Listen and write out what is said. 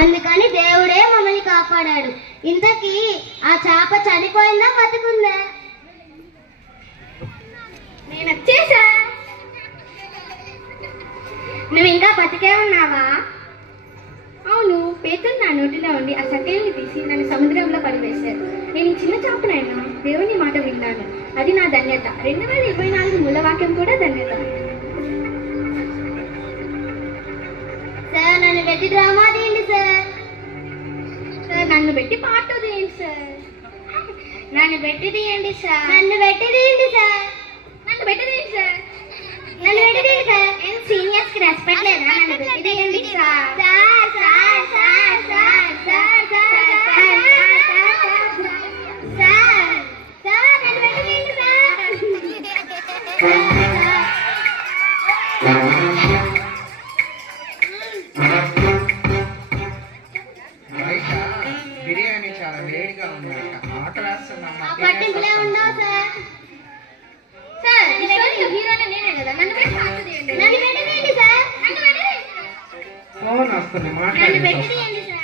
అందుకని దేవుడే మమ్మల్ని కాపాడాడు. ఇంతకీ ఆ చేప చనిపోయిందా బతుకుందా? నేను వచ్చేసా. నువ్వు ఇంకా బతికే ఉన్నావా? అవును, పేతురు నా నోటిలో ఉండి ఆ సకేల్ని తీసి నన్ను సముద్రంలో పడివేశారు. నేను ఈ చిన్న చాపనైనా దేవుని మాట విన్నాను, అది నా ధన్యత. 2024 మూలవాక్యం కూడా ధన్యత. సార్ నన్ను పెట్టి డ్రామా తీయండి సార్. సార్ నన్ను పెట్టి పాట తీయండి సార్. నన్ను పెట్టి తీయండి సార్. నన్ను పెట్టి తీయండి సార్. నన్ను పెట్టి తీయండి సార్. నన్ను పెట్టి తీయండి సార్. నేను సీనియర్స్ కి రెస్పెక్ట్ లేదా? నన్ను పెట్టి తీయండి sir. Sir sir sir sir sir sir sir sir నన్ను పెట్టి తీయండి సార్. బిర్యానీ చాలా వేడిగా ఉంది, ఆకలి వేస్తున్నాం. పట్టింపులే ఉండవు సార్. సార్ ఈ స్టోరీలో హీరోనే నేనే కదా, నన్ను పెట్టి పాట తీయండి. నన్ను పెట్టి తీయండి సార్. నన్ను పెట్టి ఫోన్ వస్తుంది, నన్ను మాట్లాడి పెట్టి తీయండి సార్.